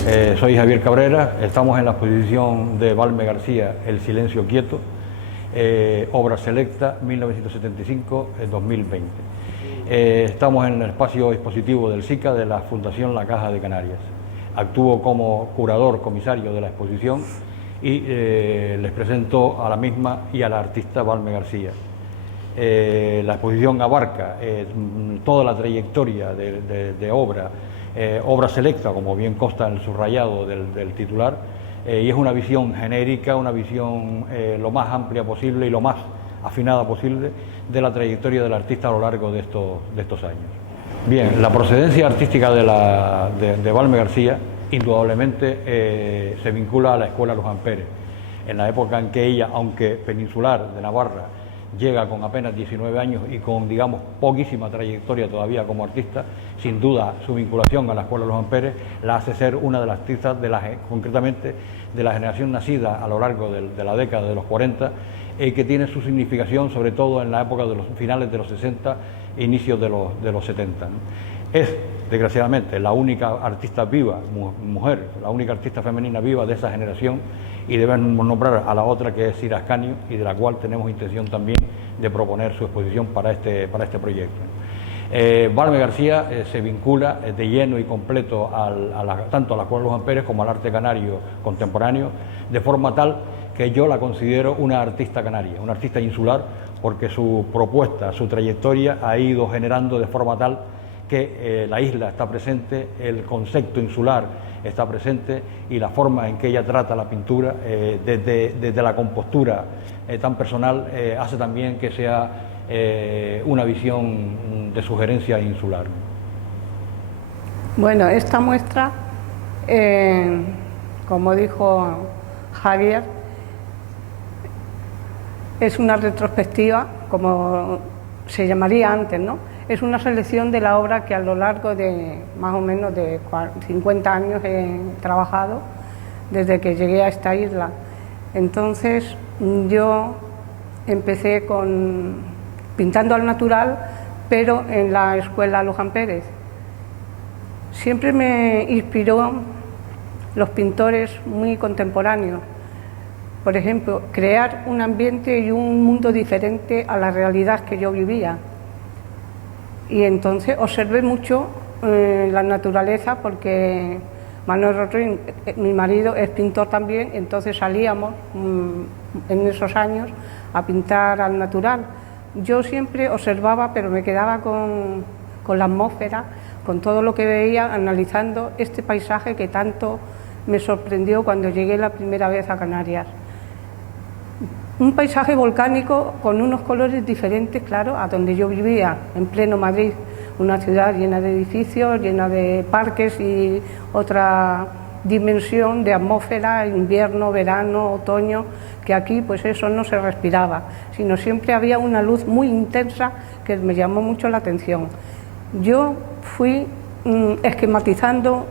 Soy Javier Cabrera, estamos en la exposición de Balme García, El silencio quieto, obra selecta 1975-2020. Estamos en el espacio expositivo del SICA de la Fundación La Caja de Canarias. Actúo como curador comisario de la exposición y les presento a la misma y a la artista Balme García. La exposición abarca toda la trayectoria de obra selecta, como bien consta en el subrayado del titular, y es una visión genérica, una visión lo más amplia posible y lo más afinada posible de la trayectoria del artista a lo largo de estos años. Bien, la procedencia artística de Balme García indudablemente se vincula a la Escuela Luján Pérez. En la época en que ella, aunque peninsular de Navarra, llega con apenas 19 años y con, digamos, poquísima trayectoria todavía como artista, sin duda su vinculación a la Escuela Luján Pérez la hace ser una de las artistas, concretamente de la generación nacida a lo largo de la década de los 40, que tiene su significación sobre todo en la época de los finales de los 60 e inicios de los 70. ¿no? Es, desgraciadamente, la única artista viva, mujer, la única artista femenina viva de esa generación, y debemos nombrar a la otra, que es Sira Ascanio, y de la cual tenemos intención también de proponer su exposición para este proyecto. Balme García se vincula de lleno y completo tanto a la Escuela Luján Pérez como al arte canario contemporáneo, de forma tal que yo la considero una artista canaria, una artista insular, porque su propuesta, su trayectoria ha ido generando de forma tal que la isla está presente, el concepto insular está presente, y la forma en que ella trata la pintura desde la compostura tan personal hace también que sea una visión de sugerencia insular. Bueno, esta muestra, como dijo Javier, es una retrospectiva, como se llamaría antes, ¿no? Es una selección de la obra que a lo largo de más o menos de 50 años he trabajado desde que llegué a esta isla. Entonces yo empecé pintando al natural, pero en la Escuela Luján Pérez. Siempre me inspiró los pintores muy contemporáneos. Por ejemplo, crear un ambiente y un mundo diferente a la realidad que yo vivía. Y entonces observé mucho la naturaleza, porque Manuel Rotrín, mi marido, es pintor también, entonces salíamos en esos años a pintar al natural. Yo siempre observaba, pero me quedaba con la atmósfera, con todo lo que veía, analizando este paisaje que tanto me sorprendió cuando llegué la primera vez a Canarias. Un paisaje volcánico con unos colores diferentes, claro, a donde yo vivía, en pleno Madrid, una ciudad llena de edificios, llena de parques y otra dimensión de atmósfera, invierno, verano, otoño, que aquí pues eso no se respiraba, sino siempre había una luz muy intensa que me llamó mucho la atención. Yo fui esquematizando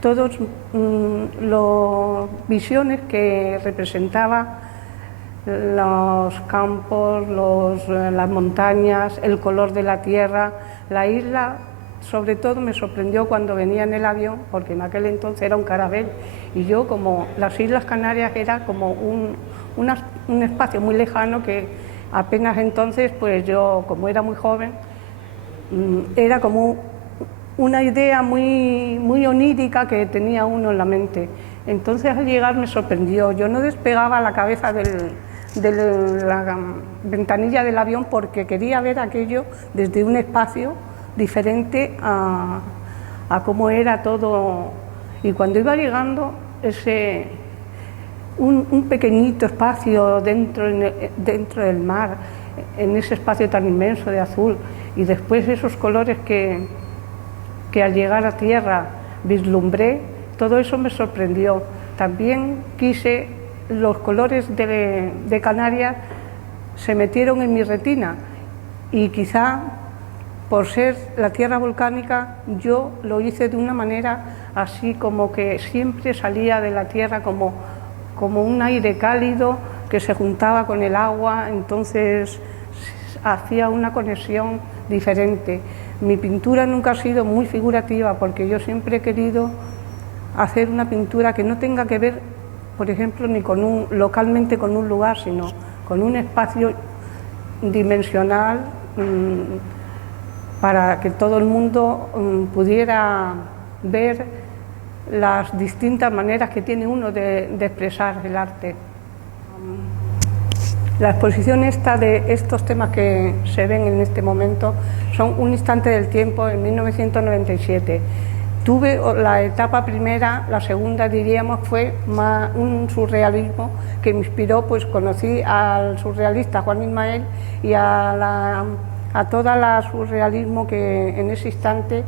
todas las visiones que representaba los campos, las montañas, el color de la tierra, la isla. Sobre todo me sorprendió cuando venía en el avión, porque en aquel entonces era un carabel, y yo, como las Islas Canarias era como un espacio muy lejano, que apenas entonces, pues yo, como era muy joven, era como una idea muy onírica que tenía uno en la mente. Entonces al llegar me sorprendió, yo no despegaba la cabeza de la ventanilla del avión, porque quería ver aquello desde un espacio diferente a cómo era todo. Y cuando iba llegando un pequeñito espacio dentro del mar, en ese espacio tan inmenso de azul, y después esos colores que al llegar a tierra vislumbré, todo eso me sorprendió. También quise, los colores de Canarias se metieron en mi retina, y quizá por ser la tierra volcánica yo lo hice de una manera así, como que siempre salía de la tierra como un aire cálido que se juntaba con el agua, entonces hacía una conexión diferente. Mi pintura nunca ha sido muy figurativa, porque yo siempre he querido hacer una pintura que no tenga que ver, por ejemplo, ni localmente con un lugar, sino con un espacio dimensional para que todo el mundo pudiera ver las distintas maneras que tiene uno de expresar el arte. La exposición esta de estos temas que se ven en este momento son Un instante del tiempo en 1997. Tuve la etapa primera, la segunda diríamos fue más un surrealismo que me inspiró, pues conocí al surrealista Juan Ismael y a todo el surrealismo que en ese instante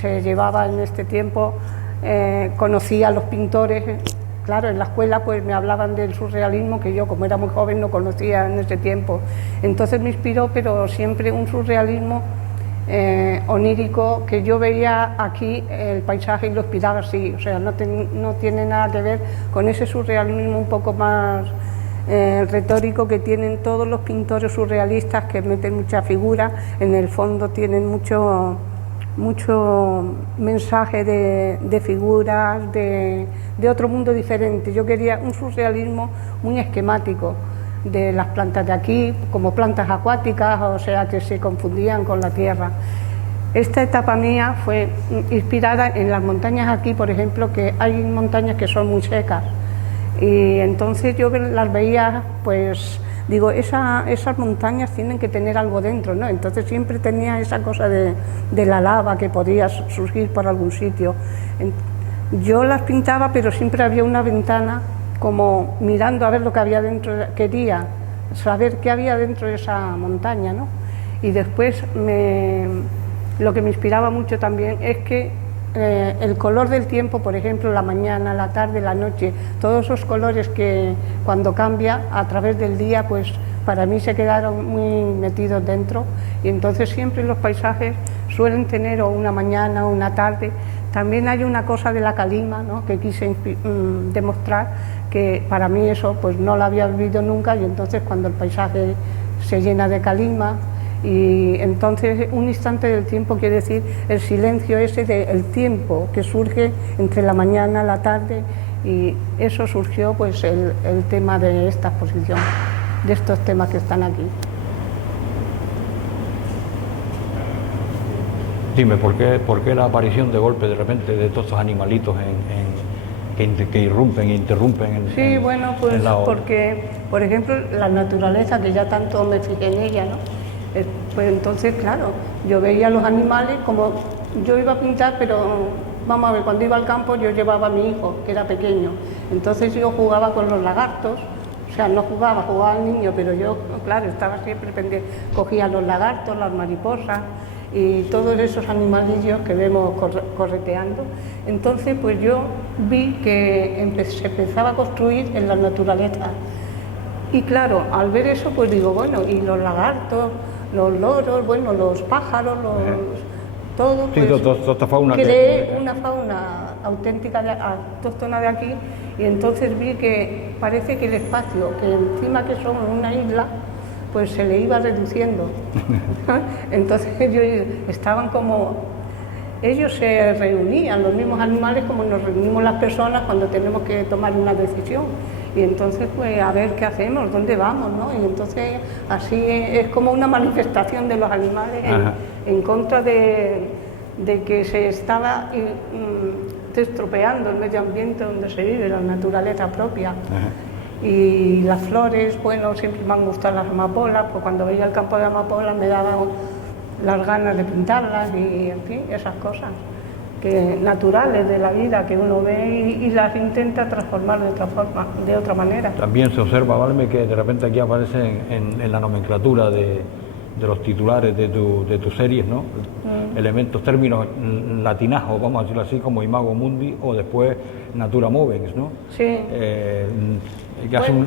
se llevaba en este tiempo. Conocí a los pintores, claro, en la escuela pues me hablaban del surrealismo que yo, como era muy joven, no conocía en ese tiempo. Entonces me inspiró, pero siempre un surrealismo onírico, que yo veía aquí el paisaje y lo inspiraba así, o sea, no tiene nada que ver con ese surrealismo un poco más retórico que tienen todos los pintores surrealistas, que meten mucha figura, en el fondo tienen mucho mensaje de figuras, de otro mundo diferente. Yo quería un surrealismo muy esquemático, de las plantas de aquí como plantas acuáticas, o sea, que se confundían con la tierra. Esta etapa mía fue inspirada en las montañas aquí, por ejemplo, que hay montañas que son muy secas, y entonces yo las veía, pues digo, esas montañas tienen que tener algo dentro, ¿no? Entonces siempre tenía esa cosa de la lava que podía surgir por algún sitio. Yo las pintaba, pero siempre había una ventana como mirando a ver lo que había dentro, quería saber qué había dentro de esa montaña, ¿no? Y después lo que me inspiraba mucho también es que el color del tiempo, por ejemplo, la mañana, la tarde, la noche, todos esos colores que cuando cambia a través del día, pues para mí se quedaron muy metidos dentro, y entonces siempre los paisajes suelen tener o una mañana o una tarde. También hay una cosa de la calima, ¿no?, que quise demostrar, que para mí eso pues no lo había vivido nunca, y entonces cuando el paisaje se llena de calima, y entonces un instante del tiempo quiere decir el silencio ese del tiempo que surge entre la mañana, la tarde, y eso surgió pues el tema de esta exposición, de estos temas que están aquí. Dime, ¿por qué la aparición de golpe de repente de todos estos animalitos que irrumpen e interrumpen Sí, bueno, pues porque, por ejemplo, la naturaleza, que ya tanto me fijé en ella, ¿no? Pues entonces, claro, yo veía los animales, como yo iba a pintar, pero vamos a ver, cuando iba al campo yo llevaba a mi hijo, que era pequeño, entonces yo jugaba con los lagartos, o sea, no jugaba al niño, pero yo, claro, estaba siempre pendiente, cogía los lagartos, las mariposas y todos esos animalillos que vemos correteando. Entonces pues yo vi que se empezaba a construir en la naturaleza, y claro, al ver eso pues digo, bueno, y los lagartos, los loros, bueno, los pájaros, todo, pues sí, toda esta fauna, creé una fauna auténtica, autóctona de aquí, y entonces vi que parece que el espacio, que encima que somos una isla, pues se le iba reduciendo. Entonces estaban como, ellos se reunían, los mismos animales, como nos reunimos las personas cuando tenemos que tomar una decisión, y entonces pues a ver qué hacemos, dónde vamos, ¿no? Y entonces así es como una manifestación de los animales en contra de que se estaba estropeando el medio ambiente donde se vive, la naturaleza propia. Y las flores, bueno, siempre me han gustado las amapolas, pues cuando veía el campo de amapolas me daban las ganas de pintarlas, y en fin, esas cosas que naturales de la vida que uno ve y las intenta transformar de otra manera. También se observa, Valme, que de repente aquí aparecen en la nomenclatura de los titulares de tus series, ¿no? Elementos, términos latinajos, vamos a decirlo así, como Imago Mundi o después Natura Movens, ¿no? Sí. Que hacen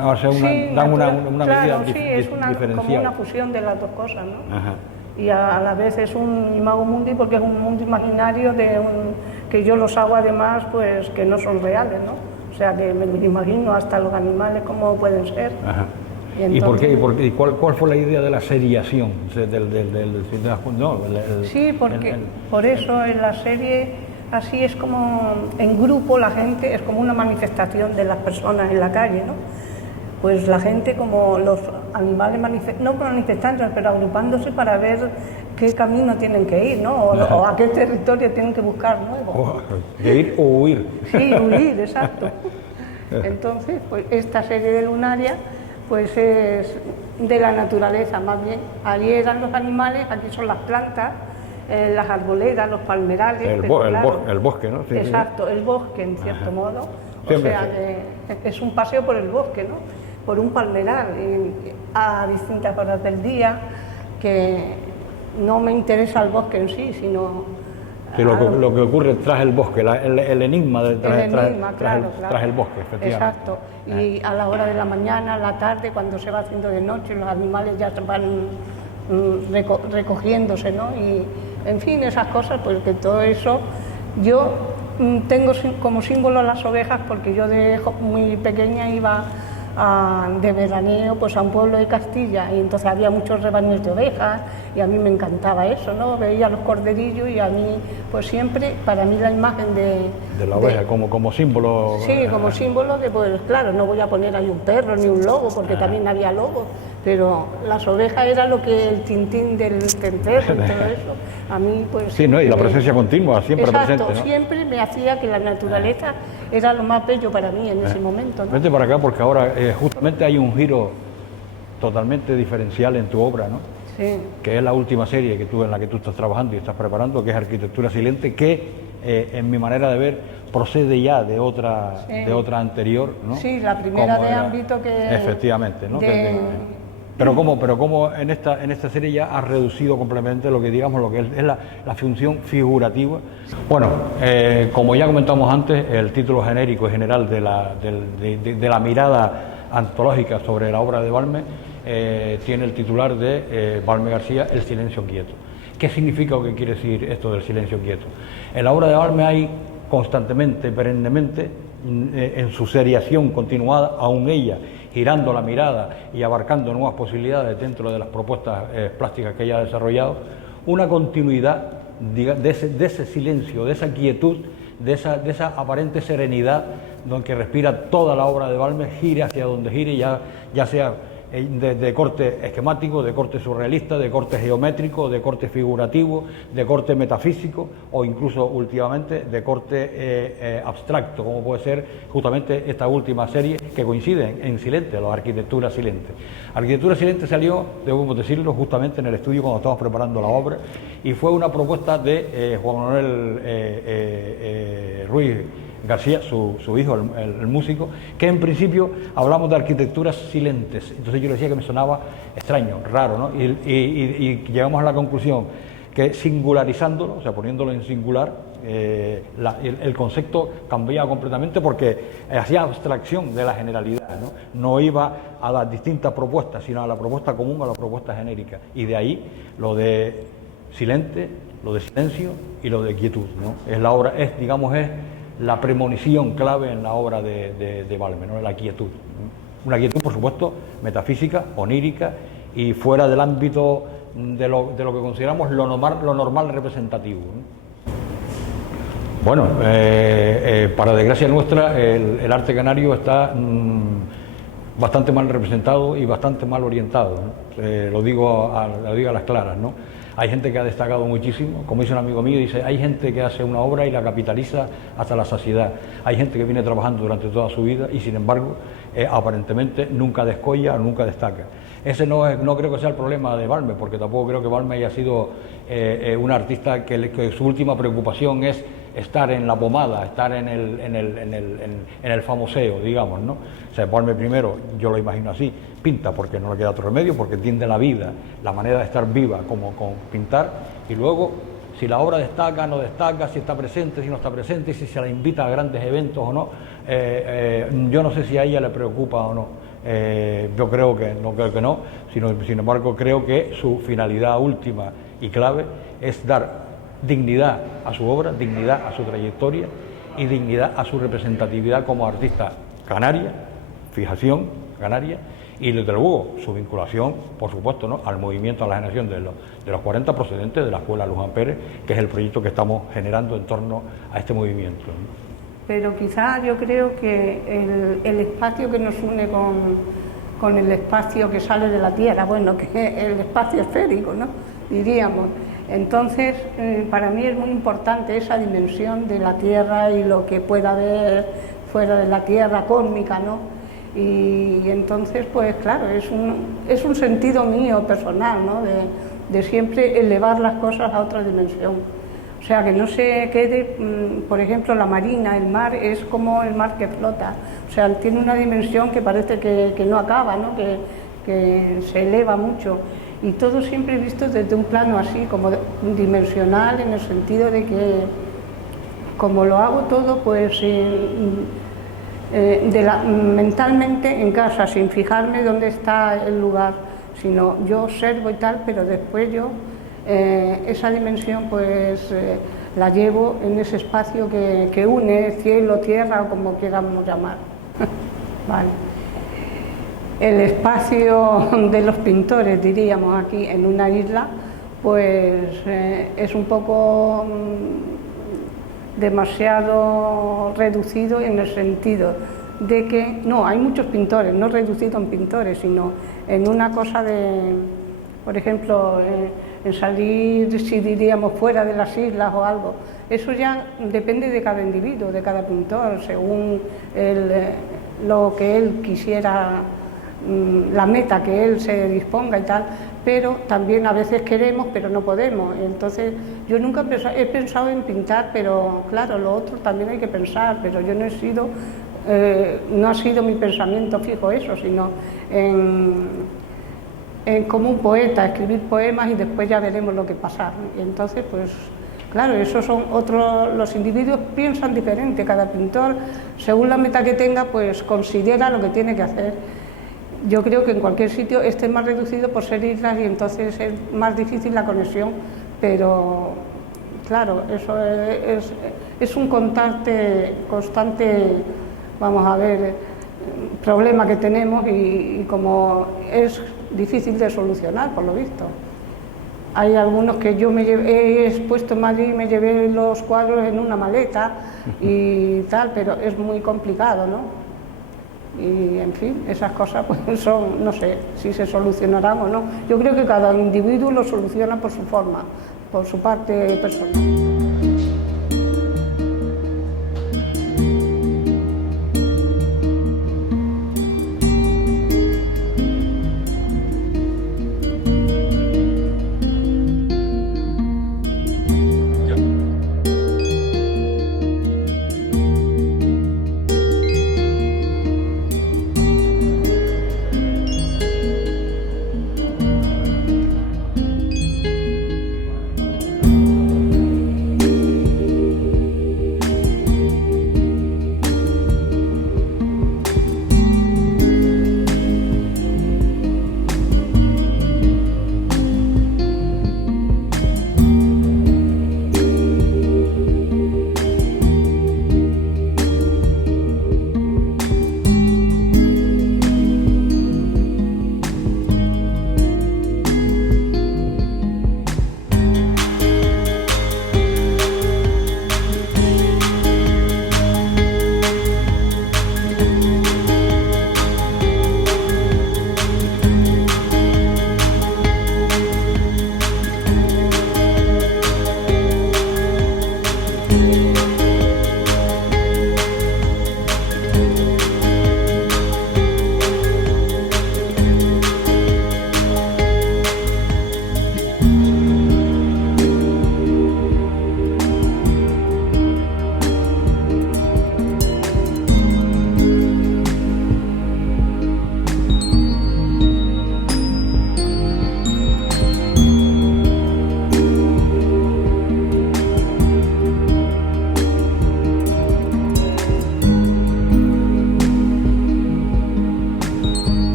dan una medida diferencial. Como una fusión de las dos cosas, ¿no? Y a la vez es un Imago Mundi porque es un mundo imaginario que yo los hago además pues que no son reales, ¿no? O sea que me imagino hasta los animales cómo pueden ser. ¿Y por qué? ¿Cuál fue la idea de la seriación? Sí, porque por eso en la serie así es como en grupo la gente, es como una manifestación de las personas en la calle, ¿no? Pues la gente, como los animales, no manifestándose, pero agrupándose para ver qué camino tienen que ir, ¿no? O a qué territorio tienen que buscar nuevo. ¿De ir o huir? Sí, huir, exacto. Entonces, pues esta serie de Lunaria, pues es de la naturaleza, más bien. Allí eran los animales, aquí son las plantas, las arboledas, los palmerales. El bosque, ¿no? Sí, exacto, sí. El bosque, en cierto modo. Siempre, o sea, es un paseo por el bosque, ¿no? Por un palmeral, a distintas horas del día, que no me interesa el bosque en sí, sino... Sí, lo que ocurre tras el bosque, el enigma tras el bosque, efectivamente. Exacto, y a la hora de la mañana, a la tarde, cuando se va haciendo de noche, los animales ya van recogiéndose, ¿no? Y, en fin, esas cosas, pues que todo eso... Yo tengo como símbolo las ovejas porque yo de muy pequeña iba de veraneo pues a un pueblo de Castilla y entonces había muchos rebaños de ovejas y a mí me encantaba eso, ¿no? Veía los corderillos y a mí pues siempre, para mí la imagen de la oveja como símbolo... Sí, como símbolo de, pues claro, no voy a poner ahí un perro ni un lobo porque también había lobos, pero las ovejas era lo que el tintín del cencerro y todo eso, a mí pues... Sí, ¿no? Y la presencia continua, siempre exacto, presente, ¿no? Siempre me hacía que la naturaleza era lo más bello para mí en ese momento, ¿no? Vente para acá porque ahora justamente hay un giro totalmente diferencial en tu obra, ¿no? Sí. Que es la última serie en la que tú estás trabajando y estás preparando, que es Arquitectura Silente, que en mi manera de ver procede ya de otra anterior, ¿no? Sí, la primera de ámbito que... Efectivamente, ¿no? Pero cómo en esta serie ya has reducido completamente lo que es la función figurativa. Bueno, como ya comentamos antes, el título genérico y general de la mirada antológica sobre la obra de Balme tiene el titular de Balme García, El silencio quieto. ¿Qué significa o qué quiere decir esto del silencio quieto? En la obra de Balme hay constantemente, perennemente, en su seriación continuada, aún ella girando la mirada y abarcando nuevas posibilidades dentro de las propuestas plásticas que ella ha desarrollado, una continuidad de ese silencio, de esa quietud, de esa aparente serenidad donde respira toda la obra de Balme, gire hacia donde gire, ya sea de corte esquemático, de corte surrealista, de corte geométrico, de corte figurativo, de corte metafísico o incluso últimamente de corte abstracto, como puede ser justamente esta última serie que coincide en Silente, la Arquitectura Silente. Arquitectura Silente salió, debemos decirlo, justamente en el estudio cuando estábamos preparando la obra y fue una propuesta de Juan Manuel Ruiz García, su hijo, el músico, que en principio hablamos de arquitecturas silentes. Entonces yo le decía que me sonaba extraño, raro, ¿no? Y llegamos a la conclusión que singularizándolo, o sea, poniéndolo en singular, el concepto cambiaba completamente porque hacía abstracción de la generalidad, ¿no? No iba a las distintas propuestas, sino a la propuesta común, a la propuesta genérica. Y de ahí lo de silente, lo de silencio y lo de quietud, ¿no? Es la premonición clave en la obra de Balme, ¿no? La quietud. Una quietud, por supuesto, metafísica, onírica y fuera del ámbito de lo que consideramos lo normal representativo, ¿no? Bueno, para desgracia nuestra, el arte canario está bastante mal representado y bastante mal orientado, ¿no? Lo digo a las claras, ¿no? Hay gente que ha destacado muchísimo, como dice un amigo mío, dice, hay gente que hace una obra y la capitaliza hasta la saciedad. Hay gente que viene trabajando durante toda su vida y sin embargo, aparentemente nunca descolla, nunca destaca. Ese no creo que sea el problema de Balme, porque tampoco creo que Balme haya sido un artista que su última preocupación es estar en la pomada, estar en el famoseo, digamos, ¿no? O sea, Balme primero, yo lo imagino así, pinta porque no le queda otro remedio, porque entiende la vida, la manera de estar viva como con pintar, y luego si la obra destaca, no destaca, si está presente, si no está presente, si se la invita a grandes eventos o no, yo no sé si a ella le preocupa o no. Yo creo que no, sin embargo creo que su finalidad última y clave es dar dignidad a su obra, dignidad a su trayectoria y dignidad a su representatividad como artista canaria, fijación canaria, y desde luego su vinculación, por supuesto, ¿no?, al movimiento, a la generación de los 40 procedentes de la Escuela Luján Pérez, que es el proyecto que estamos generando en torno a este movimiento, ¿no? Pero quizás yo creo que el espacio que nos une con el espacio que sale de la Tierra, bueno, que es el espacio esférico, ¿no?, diríamos. Entonces, para mí es muy importante esa dimensión de la Tierra y lo que pueda haber fuera de la Tierra cósmica, ¿no? Y entonces, pues claro, es un sentido mío personal, ¿no?, de siempre elevar las cosas a otra dimensión. O sea, que no se quede, por ejemplo, la marina, el mar, es como el mar que flota. O sea, tiene una dimensión que parece que no acaba, ¿no?, que se eleva mucho. Y todo siempre visto desde un plano así, como dimensional, en el sentido de que, como lo hago todo, pues mentalmente en casa, sin fijarme dónde está el lugar, sino yo observo y tal, pero después yo esa dimensión pues la llevo en ese espacio que une cielo, tierra o como queramos llamar. Vale. El espacio de los pintores, diríamos aquí en una isla, pues es un poco demasiado reducido en el sentido de que, no, hay muchos pintores, no reducido en pintores, sino en una cosa de, por ejemplo, en salir, si diríamos, fuera de las islas o algo. Eso ya depende de cada individuo, de cada pintor, según lo que él quisiera, la meta que él se disponga y tal, pero también a veces queremos, pero no podemos. Entonces, yo nunca he pensado en pintar, pero claro, lo otro también hay que pensar, pero yo no he sido, no ha sido mi pensamiento fijo eso, sino como un poeta, escribir poemas y después ya veremos lo que pasa. Y entonces, pues claro, esos son otros, los individuos piensan diferente, cada pintor, según la meta que tenga, pues considera lo que tiene que hacer. Yo creo que en cualquier sitio esté más reducido por ser islas y entonces es más difícil la conexión, pero claro, eso es un constante, vamos a ver, problema que tenemos y como es difícil de solucionar, por lo visto. Hay algunos que yo he expuesto en Madrid y me llevé los cuadros en una maleta y tal, pero es muy complicado, ¿no? Y en fin, esas cosas pues son, no sé si se solucionarán o no. Yo creo que cada individuo lo soluciona por su forma, por su parte personal.